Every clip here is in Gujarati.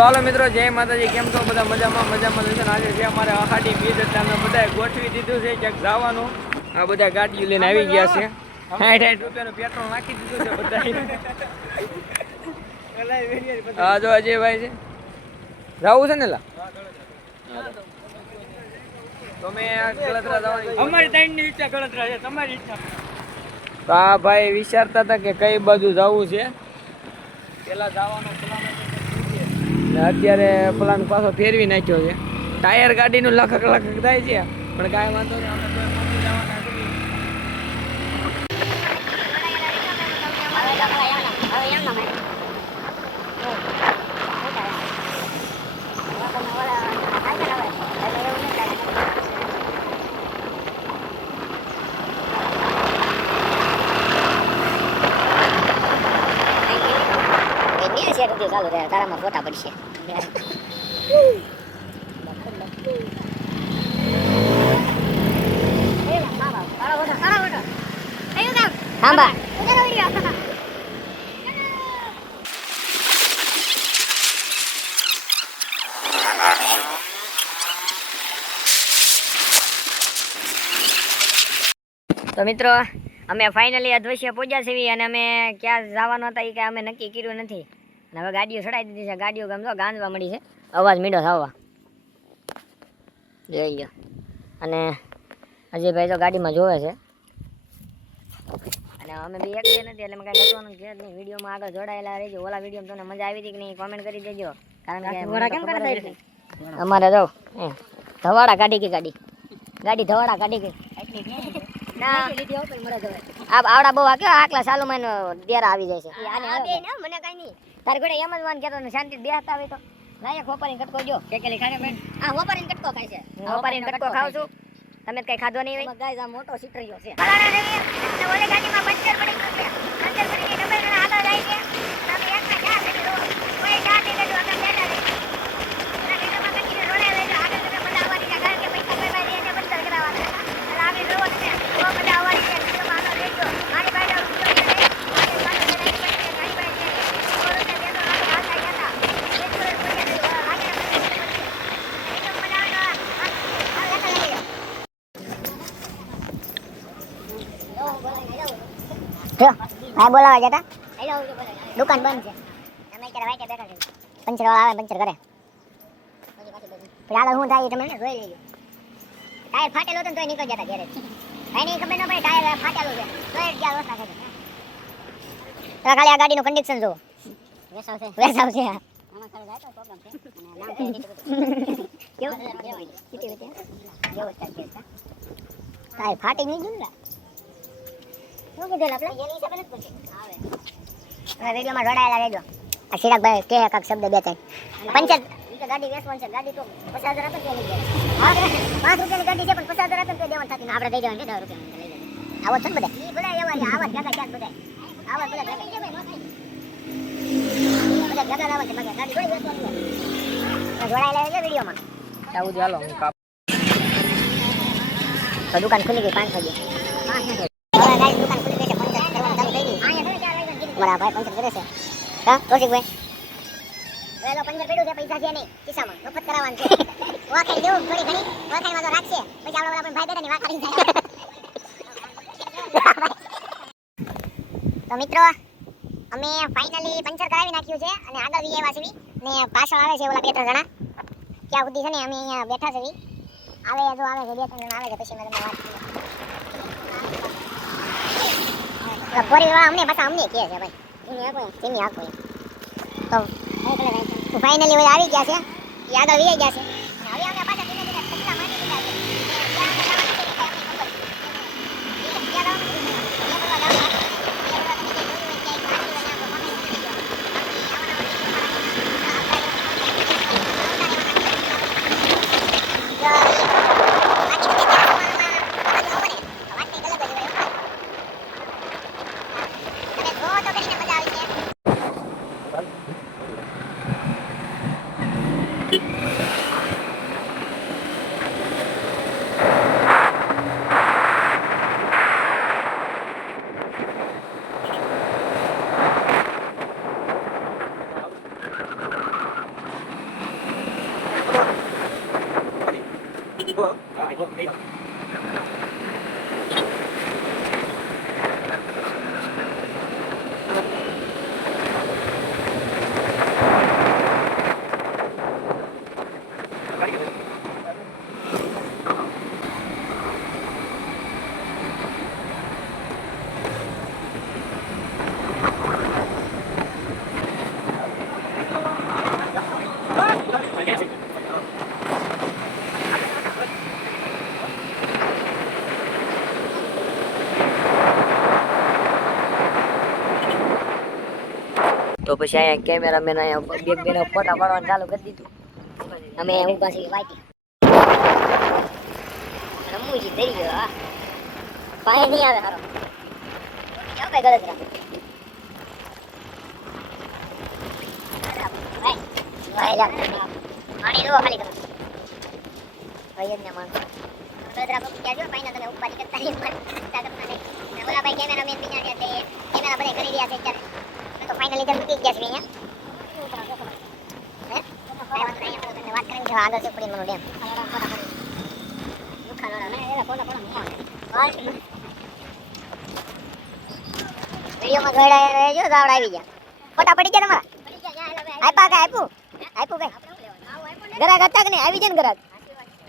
તો હાલો મિત્રો, જય માતાજી. કેમ છો બધા? મજામાં છે. આજે છે અમારે અહાડી બીજ, એટલે અમે બધા ગોઠવી દીધું છે ક્યાંક જવાનું. આ બધા ગાડીઓ લઈને આવી ગયા છે. 60 રૂપિયાનું પેટ્રોલ નાખી દીધું છે બધા. હા જો અજયભાઈ છે, જવું છે ને લા તમે ગળતરા જવાની? અમારી ત્રણની ઈચ્છા ગળતરા છે, તમારી ઈચ્છા? તો આ ભાઈ વિચારતા હતા કે કઈ બાજુ જવું છે. પેલા જવાનો પ્લાન હતો, અત્યારે પ્લાન પાછો ફેરવી નાખ્યો છે. ટાયર ગાડીનું લખક થાય છે, પણ કાંઈ વાંધો નહીં, અમે તો પહોંચી જવાના છીએ. ચાલુ રહે, તારામાં ફોટા પડશે. તો મિત્રો, અમે ફાઇનલી અધવશ્ય પહોંચ્યા છીએ અને અમે ક્યાં જવાનું હતા એ કે અમે નક્કી કર્યું નથી. અને હવે ગાડીઓ ચડાવી દીધી છે. ગાડીઓ ગમતો ગાંધવા મળી છે, અવાજ મીઠો થવા જોઈ લો. અને અજયભાઈ તો ગાડીમાં જોવે છે અને અમે બી એકલી નથી, એટલે કાંઈ ઘટવાનું છે જ નહીં. વિડીયોમાં આગળ જોડાયેલા રહેજો. ઓલા વિડીયોમાં તમને મજા આવી હતી કે નહીં કોમેન્ટ કરી દેજો. કારણ કે અમારે જો ધવાડા કાઢી ગઈ ગાડી ધવાડા કાઢી ગઈ. આવડા બહુ વાગ્યો આકલા સાલું મને ડેરા આવી જાય છે. મને કઈ નહીં, તારે ઘોડે એમ જ વાન કેતો ને શાંતિ બેસતા આવે તો લાયક હોપારીને કટકો જો કેકેલી ખાને બેન. આ હોપારીને કટકો ખાય છે. હોપારીને કટકો ખાવ છું. તમે કઈ ખાધો નહીં હોય? ગાઈસ આ મોટો સીટરિયો છે. ઓલે ગાડીમાં પંચર પડી ગયું છે. પંચર પડી ગઈ ડબલ આગળ જાય છે. તમે એકમાં ચા પી લો. કોઈ ચા પી લેજો, અમે બેઠા રહી. ના વિડિયોમાં કટીને રોડાય લેજો. આગળ તમે બધા આવવાની છે, કારણ કે પૈસા કોઈ ભાઈ એને પંચર કરાવવાના. એટલે આપણે જોવો ને તો બધા આવવાની છે. વિડિયોમાં આગળ રહેજો. મારી પાસે ભાઈ બોલાવા જતા દુકાન બંધ છે. અમે અત્યારે વાઈટે બેઠા છે. પંચર વાળા આવે પંચર કરે. પછી આગળ શું થાય તમે જોઈ લેજો. ટાયર ફાટેલું હતું ને તોય નીકળી જતા ઘેરે. ભાઈ ની ખબર ન પડે ટાયર ફાટેલું છે તોય જ્યાં રસ્તા કરે. તો ખાલી આ ગાડીનું કન્ડિશન જુઓ. વેસાવ છે આમાં ખાલી જાય તો પ્રોબ્લેમ છે. અને નામ ટાયર ફાટી નહીં ગયું ને. શું કીધું આપણે? એની હિસાબે નથી પૂછ્યું. આવે. હવે વિડિયોમાં જોડાયેલા રહેજો. આ શિરાકભાઈ કહે કાક શબ્દ બે ત્રણ. પંચર ઈ તો ગાડી વેચવાની છે. ગાડી તો 50,000 આપે કે લઈ જાય. હા 5 રૂપિયાની ગાડી છે પણ 50,000 આપે કે દેવાનું થતી. આપણે દઈ દેવાનું છે 10 રૂપિયા લઈ જાય. આવો છે ને બધા. ઈ બધા એવા છે. આવા જગા ક્યાં બધા. આવા બધા જગા છે ભાઈ નોખી. બધા જગા આવા છે બધા. ગાડી થોડી વેચવાની છે. જોડાયેલા રહેજો વિડિયોમાં. આવું ચાલો હું કાપ. તો દુકાન ખુલી ગઈ 5 વાગે. 5 હવે ગાઈસ દુકાન ખુલી ગઈ છે. પંચર કરવાનું ચાલુ થઈ ગયું. અહીંયા થોડી ચાર વાગે કીધું. મારા ભાઈ પંચર કરે છે. હા કૌશિકભાઈ વેલો પંચર પડ્યું છે. પૈસા છે નહીં ખિસ્સામાં. મફત કરાવવાનું છે. વાખાઈ દેવું થોડી ઘણી. વાખાઈમાં તો રાખશે. પછી આપણે પણ ભાઈ બેટા ની વાખાઈ જાય. તો મિત્રો અમે ફાઇનલી પંચર કરાવી નાખ્યું છે અને આગળ વી એવા છે ને પાછળ આવે છે ઓલા બે ત્રણ જણા. ક્યાં સુધી છે ને અમે અહીંયા બેઠા છે. આવે જો આવે છે બે ત્રણ જણા આવે છે. પછી મેં તમને વાત કરી. ફોરી અમને પાછા અમને કહે છે ભાઈ તેની આખો તો ફાઇનલી બધા આવી ગયા છે. એ આગળ વી ગયા છે. હવે અમે પાછા ધીમે ધીમે પગલા મારી દીધા છે. તો પછી અહીંયા કેમેરામેન અહીંયા બે બેનો ફોટા પાડવાનું ચાલુ કરી દીધું. અમે ઊભા છીએ વાટી રમૂજી થઈ ગયો. હા પાય નહીં આવે હારો કેવું કઈ ગલત પાણી લો ખાલી કરો ભાઈ ને માણસો ગલતરા પગ ક્યાં જો પાણી તમે ઉપાડી કરતા નહીં પણ ઓલા ભાઈ કેમેરામેન બીજા છે તે કેમેરા બધે કરી રહ્યા છે અત્યારે તો ફાઇનલી જલ્દી મૂકી ગયા છે અહીંયા વાત કરીને આગળ છે પડી મનો ડેમ વિડીયોમાં ગળાય રહેજો દાવડ આવી ગયા ફોટા પડી ગયા તમારા આપ્યું કઈ ગરાક હતા કે નહીં આવી જાય ને ગરાક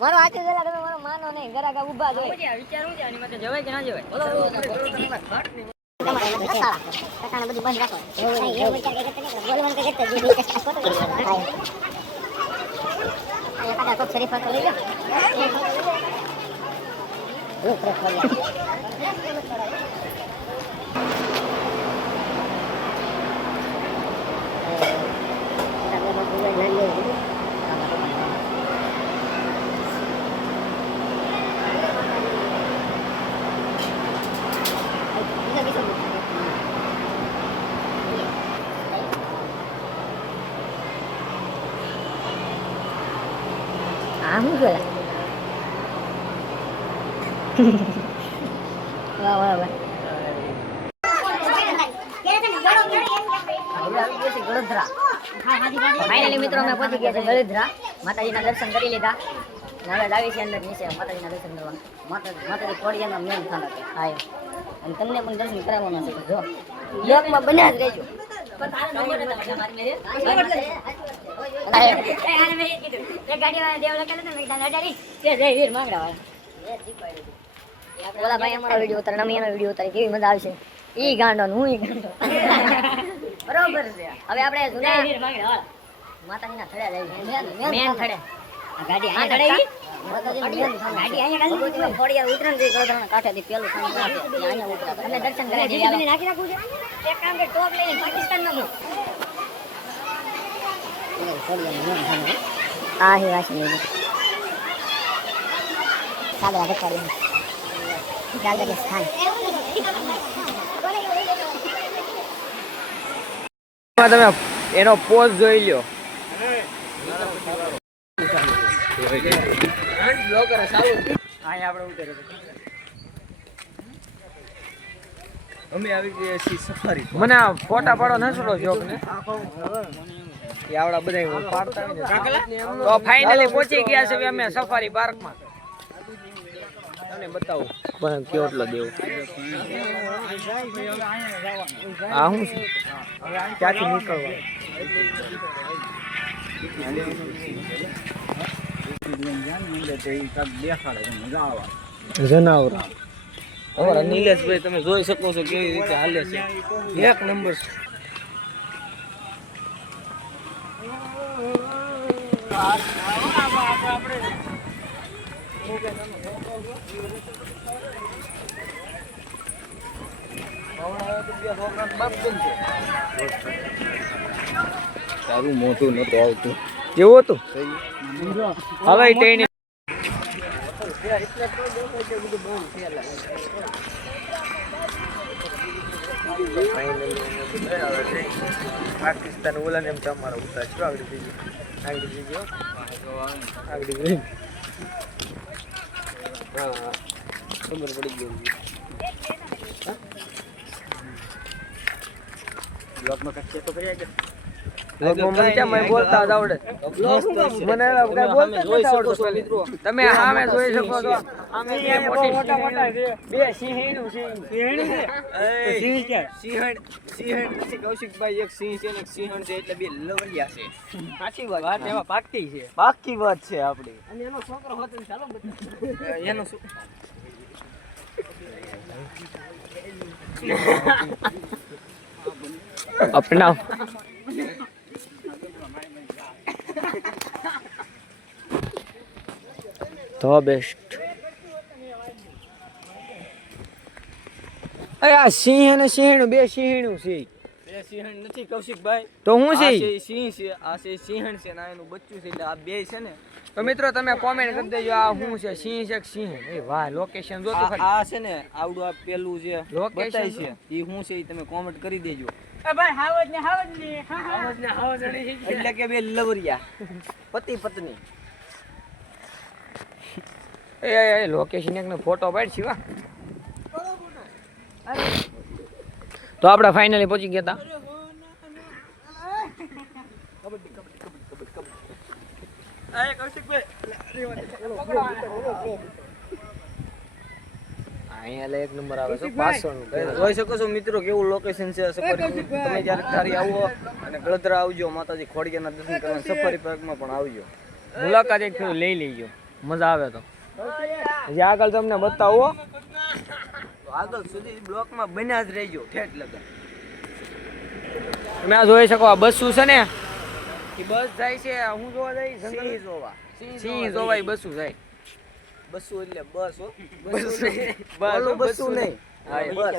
મારો હાથે ગલા તમે મારો માનો નહીં ગરાક ઊભા જ હોય વિચારવું છે આની માટે જવાય કે ના જવાય કટાણે બધું બંધ રાખો એવું વિચાર કે કરતે નહીં બોલવાનું કે કરતે જે ફોટો આયા કાકા કોક શરીફ ફોટો લઈ લો હું ગયો વાહ વાહ વાહ ફાઇનલી મિત્રો અમે પહોંચી ગયા છે ગળધરા માતાજીના દર્શન કરી લીધા હવે આવી છે અંદર નીચે માતાજીના દર્શન કરવા માતાજી કોડિયાના મેન સ્થાન છે હા અને તમને પણ દર્શન કરાવવાના છે જો લોકમાં બન્યા જ રહેજો ઓલા ભાઈ અમારો વિડીયો ઉતારે અમે એનો વિડીયો ઉતારે કેવી મજા આવશે ઈ ગાંડો હું ઈ ગાંડો બરોબર છે હવે આપણે જૂના માતાજીના થડે લઈ મેન થડે આ ગાડી અહીંયા થડે ગાડી અહીંયા ગાડી થોડી ઉતરણ જે ગળધરના કાંઠેથી પેલું ખાન આપે અહીંયા ઉતરા અમે દર્શન કરી દીધી નાખી રાખું છે એક કામ કે ટોપ લઈને પાકિસ્તાનમાં હું આ હી વાસી લઈ સાગરા દેખાડી ગાલગડી સ્થાન તમે એનો પોઝ જોઈ લ્યો અમે આવી ગયા છીએ સફારી મને આ ફોટા પાડો નસલો જોક ને આવડા બધા પાડતા હોય ને તો ફાઇનલી પહોંચી ગયા છે અમે સફારી પાર્કમાં તમને બતાવું પણ કેટલો દેવો આ હું છે ક્યાંથી નીકળવા જનાવર અમારા નિલેશભાઈ તમે જોઈ શકો છો કેવી રીતે હાલે છે એક નંબર છે તારું મોટું નતું આવતું કેવું હતું હવે ટ્રેન પાકિસ્તાન ઓલા ને એમ તમારા ઉતાર છો આગળ જજો હા ખબર પડી ગઈ બ્લોકમાં કચ્ચે તો કરી આજો બ્લોકમાં મને કેમ બોલતા આવડે મને કઈ બોલતા નથી આવડતું તમે સામે જોઈ શકો છો આમે બે મોટા મોટા બે સિંહણું છે સિંહણ છે સિંહ કે સિંહણ નથી કૌશિકભાઈ એક સિંહ છે ને એક સિંહણ છે એટલે બે લવરિયા છે સાચી વાત એમાં પાકી છે પાકી વાત છે આપણી અને એનો છોકરો હતો ને ચાલો એનો अपना તો બેસ્ટ અરે આ સિંહ અને સિંહણું બે સિંહણું છે સિંહણ નથી કૌશિકભાઈ. તો હું આ છે છે ઈ સિંહ છે, આ છે ઈ સિંહણ છે, ના એનું બચ્ચું છે. એટલે આ બે છે ને, તો મિત્રો તમે કોમેન્ટ કરી દેજો આ શું છે, સિંહ છે કે સિંહ? એ વાહ, લોકેશન જો તો આ ખાલી. આ છે ને આવડું આ પેલું છે Location બતાય જો. છે ઈ શું છે ઈ તમે કોમેન્ટ કરી દેજો. એટલે કે બે લવરિયા પતિ પત્ની. એ લોકેશન એક ફોટો પાડ શિવા. તો આપણે ફાઇનલી પહોંચી ગયા હતા. અહીંયા લે એક નંબર આવે છે પાછળનું. જોઈ શકો છો મિત્રો કેવું લોકેશન છે સફારી. તમે જ્યારે ધારી આવો અને ગળદરા આવજો, માતાજી ખોડિયારના દર્શન કરવા સફારી પાર્કમાં પણ આવજો. મુલાકાત એક ફેર લઈ લેજો, મજા આવે તો. હજી આગળ તમને બતાવો. તો આગળ સુધી બ્લોકમાં બન્યા જ રહેજો ઠેઠ લગન. તમે આ જોઈ શકો આ બસ છે ને, એ બસ જાય છે હું જોવા જાય સિંહ જોવા. સિંહ જોવા બસું જાય. બસું એટલે બસ હો. બસ ઓલું બસું નહીં. હા, એ બસ.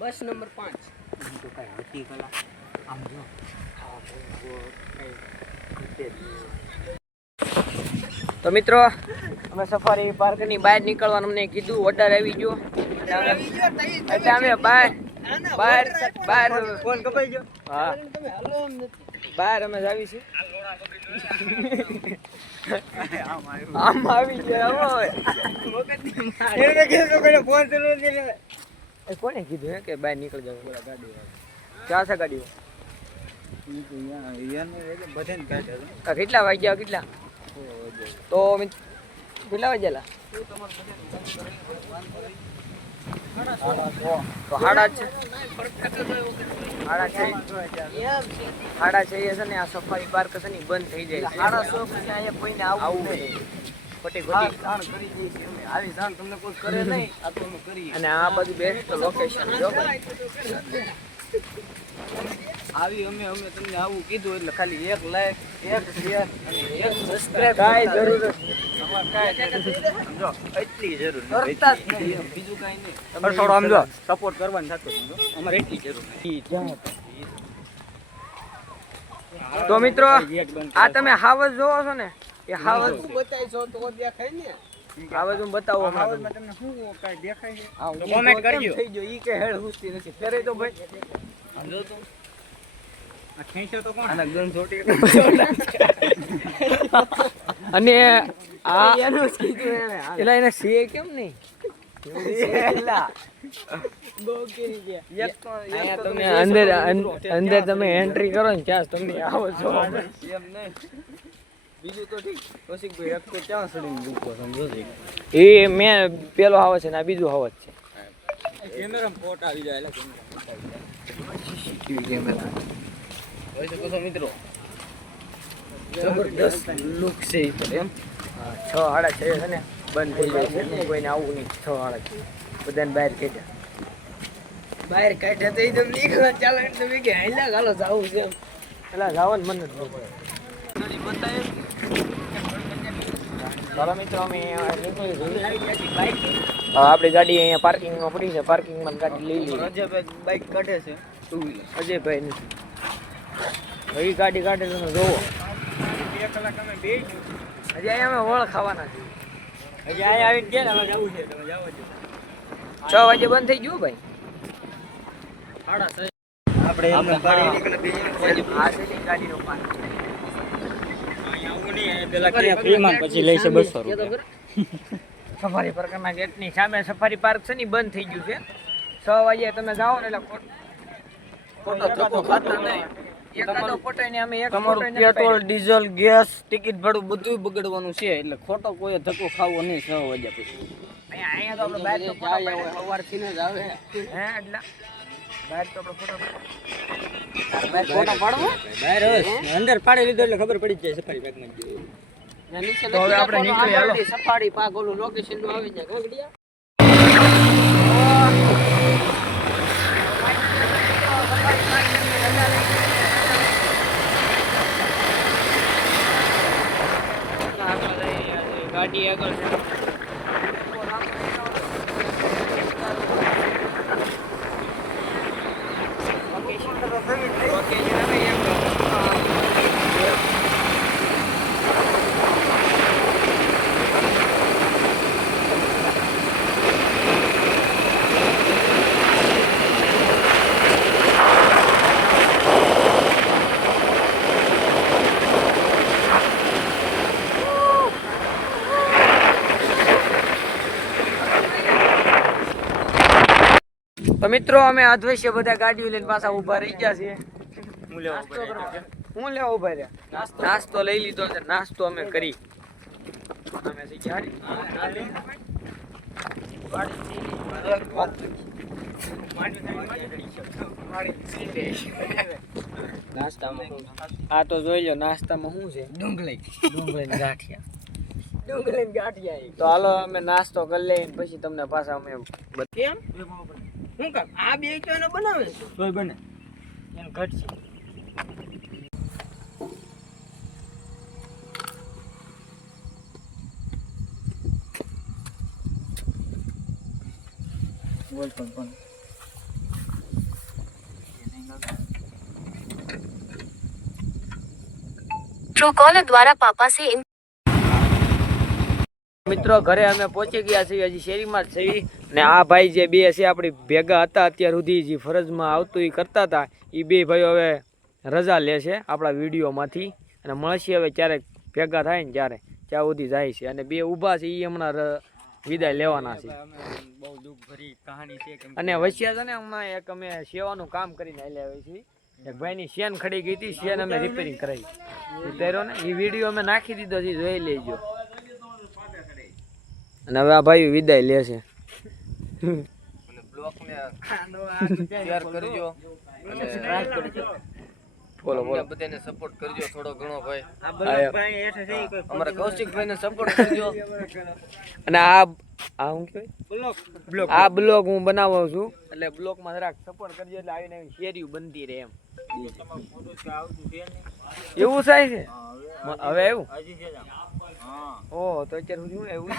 બસ નંબર 5. તો મિત્રો અમે સફારી પાર્ક ની બહાર નીકળવાનું અમને કીધું, ઓર્ડર આવી ગયો. એટલે અમે બહાર ફોન કપાઈ ગયો. હા બહાર અમે જાવી છીએ. આમ આવી ગયા હવે. કોને કીધું હે કે બહાર નીકળી જાવ? ગાડી ક્યાં છે ગાડીઓ? આ કેટલા વાગ્યા કેટલા? તો કેટલા વાગ્યા? તો સાડા છે ને આ સફારી પાર્ક છે ને ઈ બંધ થઈ જાય છે. 6:30 પછી અહીંયા કોઈને આવવું નહીં. ખોટી હા, ખોટી. જાણ કરી દઈએ છીએ અમે. આવી જાણ તમને કોઈ કરે નહીં, આ તો અમે કરીએ. અને આ બધું બેસ્ટ લોકેશન જો ભાઈ. આવી અમે તમને આવું કીધું એટલે ખાલી એક લાઈક, એક શેર અને એક સબસ્ક્રાઇબ. કાંઈ જરૂર અમારે કાંઈ જરૂર નથી. સમજો, એટલી જરૂર નથી. કરતા જ નહીં એમ, બીજું કાંઈ નહીં. પણ થોડો સમજો. સપોર્ટ કરવાનું થતું સમજો. અમારે એટલી જરૂર નથી. તો મિત્રો આ તમે હાવજ જોવો છો ને, એ હાવજ બતાઈશો તો દેખાય ને. હાવજ હું બતાવો હમણાં તમને. તમને શું કાંઈ દેખાય છે? કોમેન્ટ કરજો. થઈ ગયો ઈ કે હેડ હુસતી નથી. ફેરે તો ભાઈ સમજો તો આ ખેંચો તો કોણ? આના ગન છોટી. અને આ એનું જ કીધું એને. એલા એને સે કેમ નહીં? એલા. અહીંયા તમે અંદર તમે એન્ટ્રી કરો ને ત્યાં તમને આવો છો. એમ નહીં. બીજું તો ઠીક. કૌશિકભાઈ એક તો ક્યાં સડીને રૂપો સમજો છે. એ મેં પેલો હાવજ છે ને આ બીજું હાવજ છે. કેમેરામાં ફોટ આવી જાય એટલે કેમેરા જોઈ શકો છો મિત્રો. જબરદસ્ત લુક છે ઈ તો એમ. 6:30 છે ને બંધ થઈ જાય છે. કોઈને આવવું નહીં. 6:30 બધાને બહાર કાઢ્યા. બહાર કાઢ્યા તો એકદમ નીકળવા ચાલે એટલે મેં કે હાલ્યા ગાલો જાવું છે એમ. પેલા જવાનું મન જ ન પડે. ચાલો મિત્રો અમે નીકળી જઈએ. આપણી ગાડી અહીંયા પાર્કિંગમાં પડી છે. પાર્કિંગમાં ગાડી લઈ લઈએ. રજાભાઈ બાઈક કાઢે છે ટુ વ્હીલર. અજયભાઈ ની એ ગાડી કાઢે તમે જોવો. 2 કલાક અમે બેસી હજી અહીંયા અમે વળ ખાવાના છે. હજી અહીંયા આવીને ગયા ને હવે જવું છે તમે જાવ છો. 6 વાગે બંધ થઈ ગયું ભાઈ. આપણે એમને ગાડી નીકળે બે આ છે ની ગાડીનો પાર્ક. અહીંયા આવું નહીં પેલા ફ્રીમાં પછી લઈશે 200 રૂપિયા. સફારી પાર્કના ગેટની સામે સફારી પાર્ક છે ને ઈ બંધ થઈ ગયું છે. 6 વાગે તમે જાઓ ને એટલે ખોટો ધક્કો ખાતા નહીં. એકાદો ફોટોને અમે એક તમારું ફોટોને પેટ્રોલ ડીઝલ ગેસ ટિકિટ ભાડું બધું બગડવાનું છે એટલે ખોટો કોઈ ધક્કો ખાવો નહીં 6 વાગ્યા પછી. અહીંયા તો આપણે બહાર તો ફોટો પાડ્યા. સવારથી ને જ આવે હે એટલા બહાર તો આપણે ફોટો ફોટો પાડવો બહાર અંદર પાડી લીધો એટલે ખબર પડી જ જાય સફારી પાર્કમાં જ. તો હવે આપણે નીકળી હાલો. સફારી પાર્ક ઓલું લોકેશન નું આવી જાય ગોગડિયા. ગાડી આગળ છે. લોકેશન આવે એક તો મિત્રો અમે અધવશ્ય બધા ગાડીઓ લઈને પાછા ઊભા રહી ગયા છીએ. હું લેવા ઊભા રહ્યા? નાસ્તો લઈ લીધો છે. નાસ્તો અમે કરી અમે આ તો જોઈ લો નાસ્તામાં શું છે? ડુંગળી ગાંઠિયા. તો હાલો અમે નાસ્તો કરી લઈએ પછી તમને પાછા અમે કેમ હું કામ આ બે તો એનો બનાવે છે તોય બને એમ ઘટશે. બોલ પણ ट्रूकॉलर द्वारा पापा से મિત્રો ઘરે અમે પહોંચી ગયા છીએ. હજી શેરીમાં જ છીએ ને આ ભાઈ જે બે છે આપણી ભેગા હતા અત્યાર સુધી જે ફરજમાં આવતું એ કરતા હતા એ બે ભાઈઓ હવે રજા લે છે આપણા વિડીયોમાંથી અને મળશે હવે ક્યારેક ભેગા થાય ને ત્યારે ત્યાં સુધી જાય છે અને બે ઊભા છે એ હમણાં વિદાય લેવાના છે. બહુ દુઃખભરી કહાની છે અને વચ્ચે છે ને હમણાં એક અમે સેવાનું કામ કરીને હાલ્યા આવ્યા છીએ. એક ભાઈની શેન ખડી ગઈ હતી, શેન અમે રિપેરિંગ કરાવી ઉતાર્યો ને એ વિડીયો અમે નાખી દીધો છે, જોઈ લેજો. અને હવે આ ભાઈ વિદાય લે છે. અને બ્લોગને શેર કરજો અને સબસ્ક્રાઇબ કરજો. બોલો બોલો બધાને સપોર્ટ કરજો થોડો ઘણો ભાઈ. આ બધા ભાઈ હેઠે છે કોઈ અમારા કૌશિકભાઈને સપોર્ટ કરજો. અને આ હું કહેવાય આ બ્લોગ હું બનાવું છું એટલે બ્લોગમાં જરાક સપોર્ટ કરજો એટલે આવીને આવી શેરીઓ બનતી રહે એમ. એવું થાય છે હવે એવું? ઓહ તો અત્યારે હું એવું